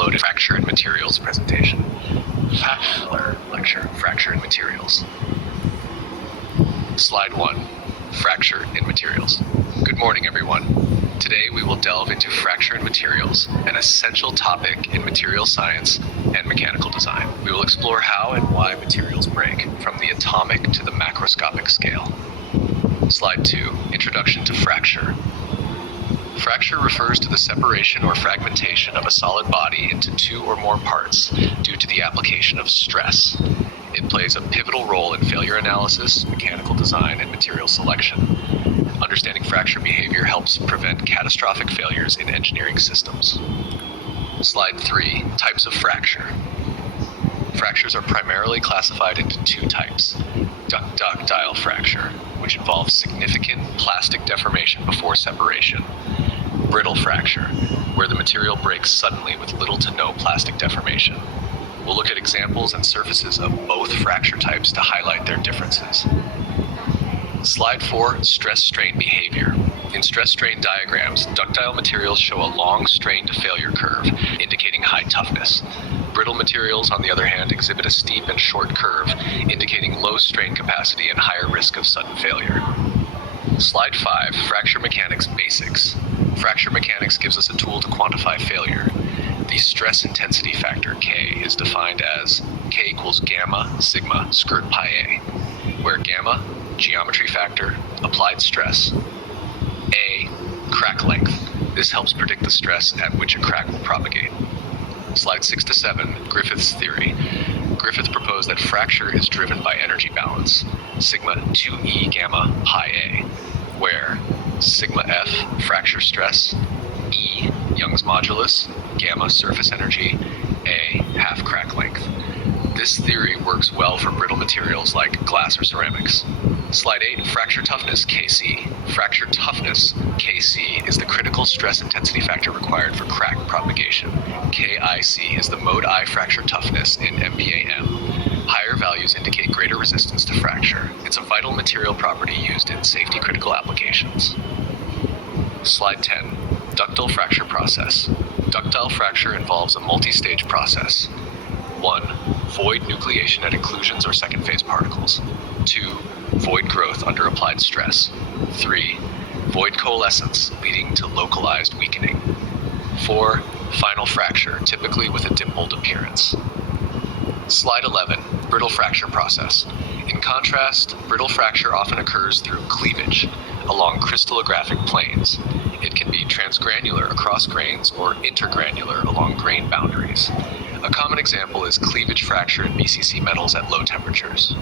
loaded fracture and materials presentation. Fachler lecture, fracture and materials. Slide 1, fracture in materials. Good morning, everyone. Today we will delve into fracture in materials, an essential topic in material science and mechanical design. We will explore how and why materials break, from the atomic to the macroscopic scale. Slide 2, introduction to fracture. Fracture refers to the separation or fragmentation of a solid body into two or more parts due to the application of stress. It plays a pivotal role in failure analysis, mechanical design, and material selection. Understanding fracture behavior helps prevent catastrophic failures in engineering systems. Slide 3, types of fracture. Fractures are primarily classified into two types: ductile fracture, which involves significant plastic deformation before separation; brittle fracture, where the material breaks suddenly with little to no plastic deformation. We'll look at examples and surfaces of both fracture types to highlight their differences. Slide 4, stress-strain behavior. In stress-strain diagrams, ductile materials show a long strain-to-failure curve, indicating high toughness. Brittle materials, on the other hand, exhibit a steep and short curve, indicating low strain capacity and higher risk of sudden failure. Slide 5, fracture mechanics basics. Fracture mechanics gives us a tool to quantify failure. The stress intensity factor, K, is defined as K equals gamma sigma skirt pi A, where gamma, geometry factor, applied stress; A, crack length. This helps predict the stress at which a crack will propagate. Slide 6 to 7, Griffith's theory. Griffith proposed that fracture is driven by energy balance, sigma 2e gamma pi A, where sigma F, fracture stress; E, Young's modulus; gamma, surface energy; A, half crack length. This theory works well for brittle materials like glass or ceramics. Slide 8, fracture toughness, Kc. Fracture toughness, Kc, is the critical stress intensity factor required for crack propagation. Kic is the mode I fracture toughness in MPAM. Higher values indicate greater resistance to fracture. It's a vital material property used in safety-critical applications. Slide 10, ductile fracture process. Ductile fracture involves a multi-stage process. 1, void nucleation at inclusions or second-phase particles. 2, void growth under applied stress. 3, void coalescence, leading to localized weakening. 4, final fracture, typically with a dimpled appearance. Slide 11, brittle fracture process. In contrast, brittle fracture often occurs through cleavage along crystallographic planes. It can be transgranular across grains or intergranular along grain boundaries. A common example is cleavage fracture in BCC metals at low temperatures.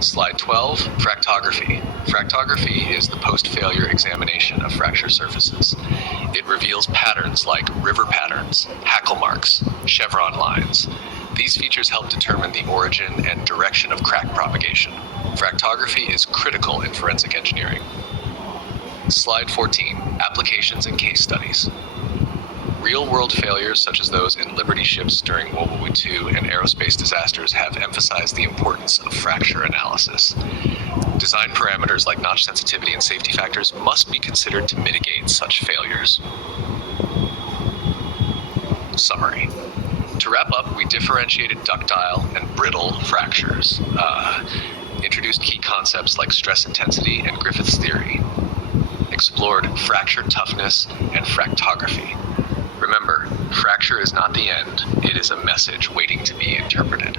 Slide 12, fractography. Fractography is the post-failure examination of fracture surfaces. It reveals patterns like river patterns, hackle marks, chevron lines. These features help determine the origin and direction of crack propagation. Fractography is critical in forensic engineering. Slide 14, applications and case studies. Real-world failures such as those in Liberty ships during World War II and aerospace disasters have emphasized the importance of fracture analysis. Design parameters like notch sensitivity and safety factors must be considered to mitigate such failures. Summary. To wrap up, we differentiated ductile and brittle fractures, introduced key concepts like stress intensity and Griffith's theory, explored fracture toughness and fractography. Remember, fracture is not the end, it is a message waiting to be interpreted.